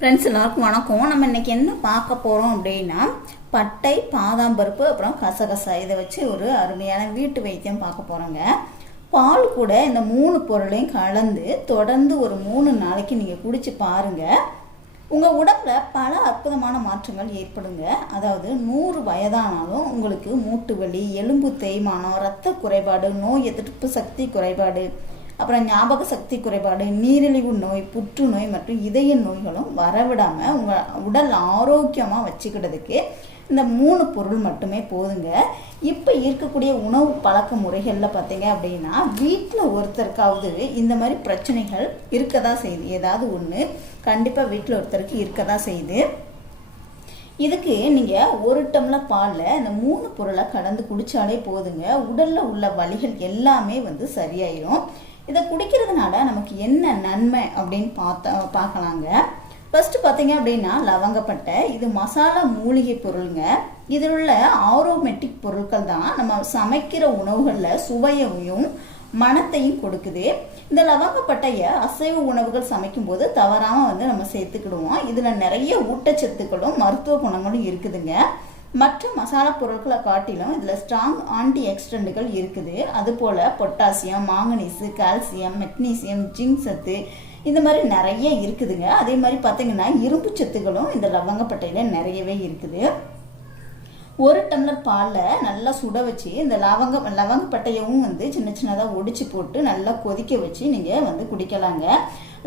Friends எல்லாருக்கும் வணக்கம். நம்ம இன்னைக்கு என்ன பார்க்க போகிறோம் அப்படின்னா பட்டை பாதாம் பருப்பு அப்புறம் கசகசா. இதை வச்சு ஒரு அருமையான வீட்டு வைத்தியம் பார்க்க போகிறோங்க பால் கூட இந்த மூணு பொருளையும் கலந்து தொடர்ந்து ஒரு மூணு நாளைக்கு நீங்கள் குடிச்சு பாருங்கள் உங்கள் உடம்புல பல அற்புதமான மாற்றங்கள் ஏற்படுங்க. அதாவது நூறு வயதானாலும் உங்களுக்கு மூட்டு வலி எலும்பு தேய்மானம் இரத்த குறைபாடு நோய் எதிர்ப்பு சக்தி குறைபாடு அப்புறம் ஞாபக சக்தி குறைபாடு நீரிழிவு நோய் புற்றுநோய் மற்றும் இதய நோய்களும் வரவிடாமல் உங்கள் உடல் ஆரோக்கியமாக வச்சுக்கிட்டதுக்கு இந்த மூணு பொருள் மட்டுமே போதுங்க. இப்போ இருக்கக்கூடிய உணவு பழக்க முறைகளில் பார்த்தீங்க அப்படின்னா வீட்டில் ஒருத்தருக்காவது இந்த மாதிரி பிரச்சனைகள் இருக்க தான் செய்யுது ஏதாவது ஒன்று கண்டிப்பாக வீட்டில் ஒருத்தருக்கு இருக்க தான் செய்யுது இதுக்கு நீங்கள் ஒரு டம்ளர் பாலில் இந்த மூணு பொருளை கலந்து குடித்தாலே போதுங்க. உடலில் உள்ள வலிகள் எல்லாமே வந்து சரியாயிரும். இதை குடிக்கிறதுனால நமக்கு என்ன நன்மை அப்படின்னு பார்த்தா பார்க்கலாங்க. ஃபஸ்ட்டு பார்த்தீங்க அப்படின்னா லவங்கப்பட்டை இது மசாலா மூலிகை பொருளுங்க. இதில் உள்ள ஆரோமெட்டிக் பொருட்கள் தான் நம்ம சமைக்கிற உணவுகளில் சுவையையும் மனத்தையும் கொடுக்குது. இந்த லவங்கப்பட்டையை அசைவ உணவுகள் சமைக்கும்போது தவறாமல் வந்து நம்ம சேர்த்துக்கிடுவோம். இதில் நிறைய ஊட்டச்சத்துக்களும் மருத்துவ குணங்களும் இருக்குதுங்க. மற்ற மசாலா பொருட்களை காட்டிலும் இதில் ஸ்ட்ராங் ஆன்டி ஆக்சிடென்ட்டுகள் இருக்குது அதுபோல் potassium manganese calcium magnesium zinc சத்து இந்த மாதிரி நிறைய இருக்குதுங்க. அதே மாதிரி பார்த்தீங்கன்னா இரும்பு சத்துக்களும் இந்த லவங்கப்பட்டையில் நிறையவே இருக்குது. ஒரு டம்ளர் பாலில் நல்லா சுட வச்சு இந்த லவங்க லவங்கப்பட்டையவும் வந்து சின்ன சின்னதாக ஒடிச்சு போட்டு நல்லா கொதிக்க வச்சு நீங்கள் வந்து குடிக்கலாங்க.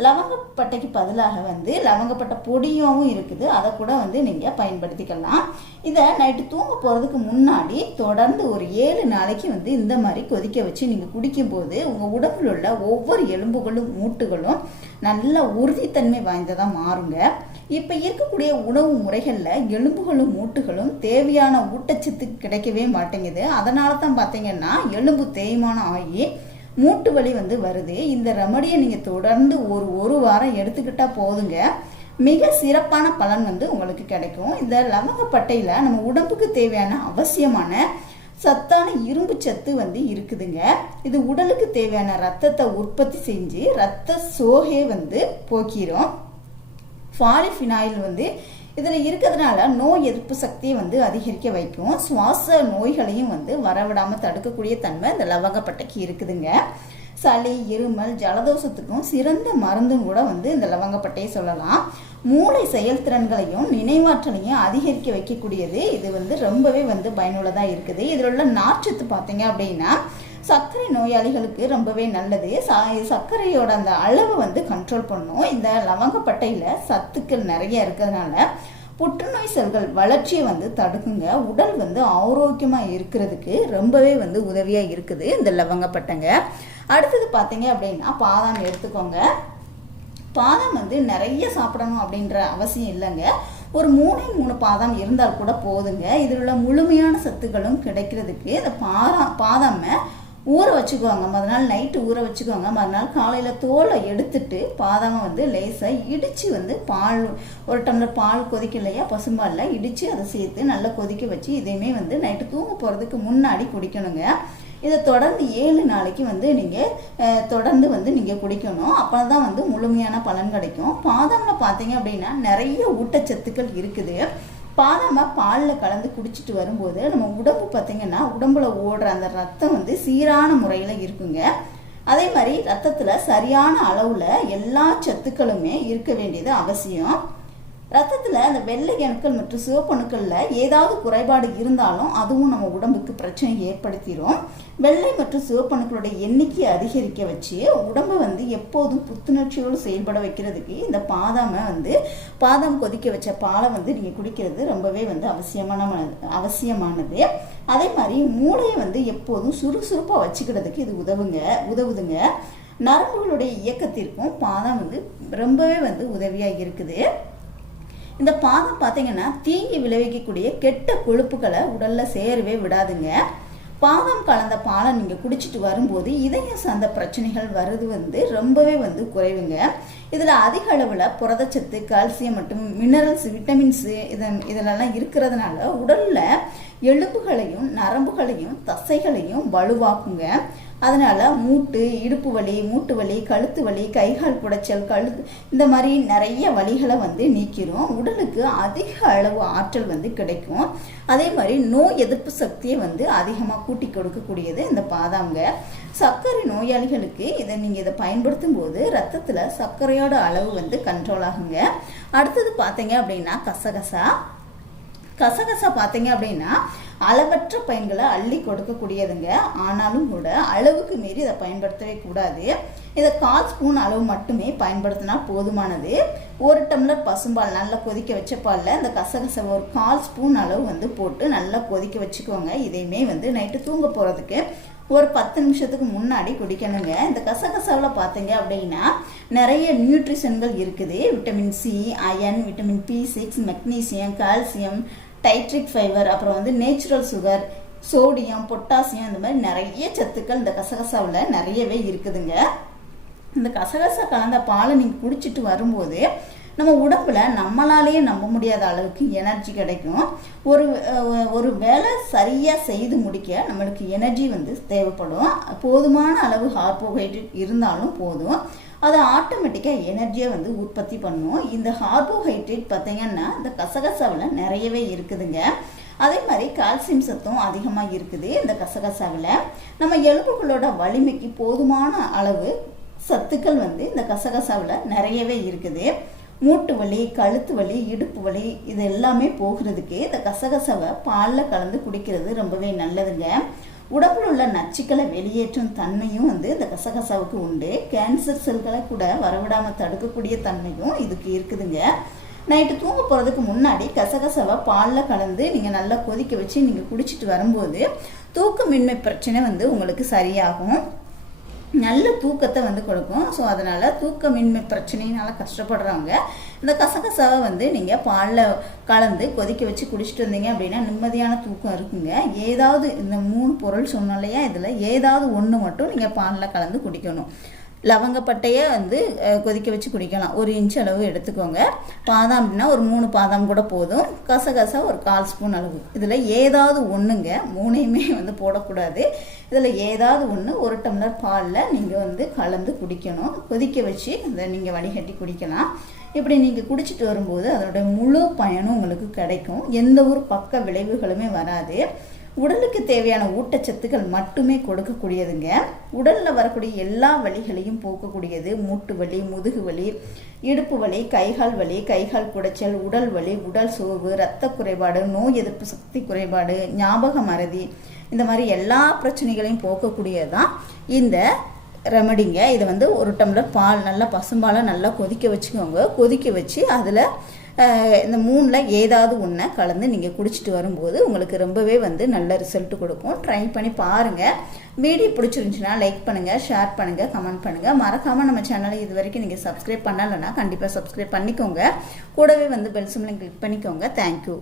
லவங்கப்பட்டைக்கு பதிலாக வந்து லவங்கப்பட்டை பொடியாகவும் இருக்குது. அதை கூட வந்து நீங்கள் பயன்படுத்திக்கலாம். இதை நைட்டு தூங்க போகிறதுக்கு முன்னாடி தொடர்ந்து ஒரு ஏழு நாளைக்கு வந்து இந்த மாதிரி கொதிக்க வச்சு நீங்கள் குடிக்கும்போது உங்கள் உடம்பில் உள்ள ஒவ்வொரு எலும்புகளும் மூட்டுகளும் நல்ல உறுதித்தன்மை வாய்ந்ததாக மாறுங்க. இப்போ இருக்கக்கூடிய உணவு முறைகளில் எலும்புகளும் மூட்டுகளும் தேவையான ஊட்டச்சத்து கிடைக்கவே மாட்டேங்குது. அதனால தான் பார்த்தீங்கன்னா எலும்பு தேய்மானம் ஆகி மூட்டு வலி வந்து வருது. இந்த ரெமடியை நீங்கள் தொடர்ந்து ஒரு ஒரு வாரம் எடுத்துக்கிட்டால் போதுங்க. மிக சிறப்பான பலன் வந்து உங்களுக்கு கிடைக்கும். இந்த லவங்கப்பட்டையில் நம்ம உடம்புக்கு தேவையான அவசியமான சத்தான இரும்பு சத்து வந்து இருக்குதுங்க. இது உடலுக்கு தேவையான ரத்தத்தை உற்பத்தி செஞ்சு ரத்த சோகை வந்து போக்கிறோம் பாலிஃபினாயில் வந்து இதில் இருக்கிறதுனால நோய் எதிர்ப்பு சக்தியை வந்து அதிகரிக்க வைக்கும். சுவாச நோய்களையும் வந்து வரவிடாமல் தடுக்கக்கூடிய தன்மை இந்த லவங்கப்பட்டைக்கு இருக்குதுங்க. சளி இருமல் ஜலதோஷத்துக்கும் சிறந்த மருந்தும் கூட வந்து இந்த லவங்கப்பட்டையை சொல்லலாம். மூளை செயல்திறன்களையும் நினைவாற்றலையும் அதிகரிக்க வைக்கக்கூடியது. இது வந்து ரொம்பவே வந்து பயனுள்ளதாக இருக்குது. இதில் உள்ள நார்ச்சத்து பார்த்தீங்க அப்படின்னா சர்க்கரை நோயாளிகளுக்கு ரொம்பவே நல்லது. சர்க்கரையோட அந்த அளவு வந்து கண்ட்ரோல் பண்ணும். இந்த லவங்கப்பட்டையில் சத்துக்கள் நிறைய இருக்கிறதுனால புற்றுநோய் செல்கள் வளர்ச்சியை வந்து தடுக்குங்க. உடல் வந்து ஆரோக்கியமாக இருக்கிறதுக்கு ரொம்பவே வந்து உதவியாக இருக்குது இந்த லவங்கப்பட்டைங்க. அடுத்தது பார்த்தீங்க அப்படின்னா பாதாம் எடுத்துக்கோங்க. பாதாம் வந்து நிறைய சாப்பிடணும் அப்படின்ற அவசியம் இல்லைங்க. ஒரு மூணே மூணு பாதாம் இருந்தால் கூட போதுங்க. இதில் உள்ள முழுமையான சத்துக்களும் கிடைக்கிறதுக்கு இந்த பாதாம் பாதாமை ஊற வச்சுக்குவாங்க மறுநாள் நைட்டு ஊற வச்சுக்குவாங்க மறுநாள் காலையில் தோலை எடுத்துட்டு பாதாமை வந்து லேசாக இடித்து வந்து பால் ஒரு டம்ளர் பால் கொதிக்கலையா பசும்பாலில் இடித்து அதை சேர்த்து நல்லா கொதிக்க வச்சு இதையுமே வந்து நைட்டு தூங்க போகிறதுக்கு முன்னாடி குடிக்கணுங்க. இதை தொடர்ந்து ஏழு நாளைக்கு வந்து நீங்கள் தொடர்ந்து வந்து நீங்கள் குடிக்கணும். அப்போ தான் வந்து முழுமையான பலன் கிடைக்கும். பாதாமில் பார்த்தீங்க அப்படின்னா நிறைய ஊட்டச்சத்துக்கள் இருக்குது. பாதாம பாலில் கலந்து குடிச்சிட்டு வரும்போது நம்ம உடம்பு பார்த்திங்கன்னா உடம்புல ஓடுற அந்த ரத்தம் வந்து சீரான முறையில் இருக்குங்க. அதே மாதிரி ரத்தத்தில் சரியான அளவில் எல்லா சத்துக்களுமே இருக்க வேண்டியது அவசியம். ரத்தத்தில் அந்த வெள்ளை அணுக்கள் மற்றும் சிவப்பணுக்களில் ஏதாவது குறைபாடு இருந்தாலும் அதுவும் நம்ம உடம்புக்கு பிரச்சனை ஏற்படுத்திடும் வெள்ளை மற்றும் சிவப்பணுக்களுடைய எண்ணிக்கையை அதிகரிக்க வச்சு உடம்பை வந்து எப்போதும் புத்துணர்ச்சியோடு செயல்பட வைக்கிறதுக்கு இந்த பாதாமை வந்து பாதாம் கொதிக்க வச்ச பாலை வந்து நீங்கள் குடிக்கிறது ரொம்பவே வந்து அவசியமான அவசியமானது. அதே மாதிரி மூளையை வந்து எப்போதும் சுறுசுறுப்பாக வச்சுக்கிறதுக்கு இது உதவுங்க உதவுதுங்க. நரம்புகளுடைய இயக்கத்திற்கும் பாதாம் வந்து ரொம்பவே வந்து உதவியாக இருக்குது. இந்த பாதம் பார்த்தீங்கன்னா தீங்கி விளைவிக்கக்கூடிய கெட்ட கொழுப்புகளை உடலில் சேரவே விடாதுங்க. பாதம் கலந்த பாலை நீங்கள் குடிச்சிட்டு வரும்போது இதய சார்ந்த பிரச்சனைகள் வருது வந்து ரொம்பவே வந்து குறைவுங்க. இதில் அதிக அளவில் புரதச்சத்து கால்சியம் மற்றும் மினரல்ஸ் விட்டமின்ஸு இதன் இதிலெல்லாம் இருக்கிறதுனால உடலில் எலும்புகளையும் நரம்புகளையும் தசைகளையும் வலுவாக்குங்க. அதனால் மூட்டு இடுப்பு வலி மூட்டு வலி கழுத்து வலி கைகால் குடைச்சல் கழுத்து இந்த மாதிரி நிறைய வலிகளை வந்து நீக்கிரும் உடலுக்கு அதிக அளவு ஆற்றல் வந்து கிடைக்கும். அதே மாதிரி நோய் எதிர்ப்பு சக்தியை வந்து அதிகமாக கூட்டி கொடுக்கக்கூடியது இந்த பாதாம்ங்க. சர்க்கரை நோயாளிகளுக்கு இதை நீங்கள் இதை பயன்படுத்தும் போது ரத்தத்தில் சர்க்கரையோட அளவு வந்து கண்ட்ரோல் ஆகுங்க. அடுத்தது பார்த்தீங்க அப்படின்னா கசகசா. கசகசா பார்த்தீங்க அப்படின்னா அளவற்ற பயன்களை அள்ளி கொடுக்கக்கூடியதுங்க. ஆனாலும் கூட அளவுக்கு மீறி இதை பயன்படுத்தவே கூடாது. இதை கால் ஸ்பூன் அளவு மட்டுமே பயன்படுத்தினா போதுமானது. ஒரு டம்ளர் பசும்பால் நல்லா கொதிக்க வச்ச பாலில் இந்த கசகசை ஒரு கால் ஸ்பூன் அளவு வந்து போட்டு நல்லா கொதிக்க வச்சுக்கோங்க. இதையுமே வந்து நைட்டு தூங்க போகிறதுக்கு ஒரு பத்து நிமிஷத்துக்கு முன்னாடி குடிக்கணுங்க. இந்த கசகசாவில் பார்த்தீங்க அப்படின்னா நிறைய நியூட்ரிஷன்கள் இருக்குது. Vitamin C iron vitamin B six magnesium calcium டைட்ரிக் fibre அப்புறம் வந்து நேச்சுரல் சுகர் சோடியம் பொட்டாசியம் இந்த மாதிரி நிறைய சத்துக்கள் இந்த கசகசாவில் நிறையவே இருக்குதுங்க. இந்த கசகசா கலந்த பாலை நீங்கள் குடிச்சிட்டு வரும்போது நம்ம உடம்புல நம்மளாலேயே நம்ப முடியாத அளவுக்கு எனர்ஜி கிடைக்கும். ஒரு ஒரு வேலை சரியாக செய்து முடிக்க நம்மளுக்கு எனர்ஜி வந்து தேவைப்படும். போதுமான அளவு கார்போஹைட்ரேட் இருந்தாலும் போதும். அது ஆட்டோமேட்டிக்காக எனர்ஜியை வந்து உற்பத்தி பண்ணும். இந்த கார்போஹைட்ரேட் பார்த்திங்கன்னா இந்த கசகசாவில் நிறையவே இருக்குதுங்க. அதே மாதிரி கால்சியம் சத்தும் அதிகமாக இருக்குது இந்த கசகசாவில். நம்ம எலும்புகளோட வலிமைக்கு போதுமான அளவு சத்துக்கள் வந்து இந்த கசகசாவில் நிறையவே இருக்குது. மூட்டு வலி கழுத்து வலி இடுப்பு வலி இது எல்லாமே போகிறதுக்கு இந்த கசகசவை பாலில் கலந்து குடிக்கிறது ரொம்பவே நல்லதுங்க. உடம்புல உள்ள நச்சுக்களை வெளியேற்றும் தன்மையும் வந்து இந்த கசகசாவுக்கு உண்டு. கேன்சர் செல்களை கூட வரவிடாமல் தடுக்கக்கூடிய தன்மையும் இதுக்கு இருக்குதுங்க. நைட்டு தூங்க போகிறதுக்கு முன்னாடி கசகசவை பாலில் கலந்து நீங்கள் நல்லா கொதிக்க வச்சு நீங்கள் குடிச்சிட்டு வரும்போது தூக்கமின்மை பிரச்சனை வந்து உங்களுக்கு சரியாகும். நல்ல தூக்கத்தை வந்து கொடுக்கும். ஸோ அதனால் தூக்கமின்மை பிரச்சனையினால் கஷ்டப்படுறவங்க இந்த கசகசாவை வந்து நீங்கள் பாலில் கலந்து கொதிக்க வச்சு குடிச்சிட்டு வந்தீங்க அப்படின்னா நிம்மதியான தூக்கம் இருக்குங்க. ஏதாவது இந்த மூணு பொருள் சொன்னோம் இல்லையா? இதில் ஏதாவது ஒன்று மட்டும் நீங்கள் பாலில் கலந்து குடிக்கணும். லவங்கப்பட்டையை வந்து கொதிக்க வச்சு குடிக்கலாம். ஒரு இன்ச் அளவு எடுத்துக்கோங்க. பாதாம் அப்படின்னா ஒரு மூணு பாதாம் கூட போதும். கசகசா ஒரு கால் ஸ்பூன் அளவு. இதில் ஏதாவது ஒன்றுங்க மூணையுமே வந்து போடக்கூடாது. இதில் ஏதாவது ஒன்று ஒரு டம்ளர் பாலில் நீங்கள் வந்து கலந்து குடிக்கணும். கொதிக்க வச்சு அதை நீங்கள் வடிகட்டி குடிக்கலாம். இப்படி நீங்கள் குடிச்சிட்டு வரும்போது அதோட முழு பயனும் உங்களுக்கு கிடைக்கும். எந்த ஒரு பக்க விளைவுகளுமே வராது. உடலுக்கு தேவையான ஊட்டச்சத்துக்கள் மட்டுமே கொடுக்கக்கூடியதுங்க. உடலில் வரக்கூடிய எல்லா வலிகளையும் போக்கக்கூடியது. மூட்டு வலி முதுகு வலி இடுப்பு வலி கைகால் வலி கைகால் குடைச்சல் உடல் வலி உடல் சோர்வு இரத்த குறைபாடு நோய் எதிர்ப்பு சக்தி குறைபாடு ஞாபக மறதி இந்த மாதிரி எல்லா பிரச்சனைகளையும் போக்கக்கூடியதுதான். இந்த ரெமடிங்க. இதை வந்து ஒரு டம்ளர் பால் நல்லா பசும்பாலை நல்லா கொதிக்க வச்சுக்கோங்க. கொதிக்க வச்சு அதில் இந்த மூணில் ஏதாவது ஒன்றை கலந்து நீங்கள் குடிச்சிட்டு வரும்போது உங்களுக்கு ரொம்பவே வந்து நல்ல ரிசல்ட் கொடுக்கும். ட்ரை பண்ணி பாருங்கள் வீடியோ பிடிச்சிருந்துச்சுன்னா லைக் பண்ணுங்கள் ஷேர் பண்ணுங்கள் கமெண்ட் பண்ணுங்கள் மறக்காமல் நம்ம சேனலை இது வரைக்கும் நீங்கள் சப்ஸ்கிரைப் பண்ணலைன்னா கண்டிப்பாக சப்ஸ்கிரைப் பண்ணிக்கோங்க. கூடவே வந்து பெல் சிம்லையும் கிளிக் பண்ணிக்கோங்க. Thank you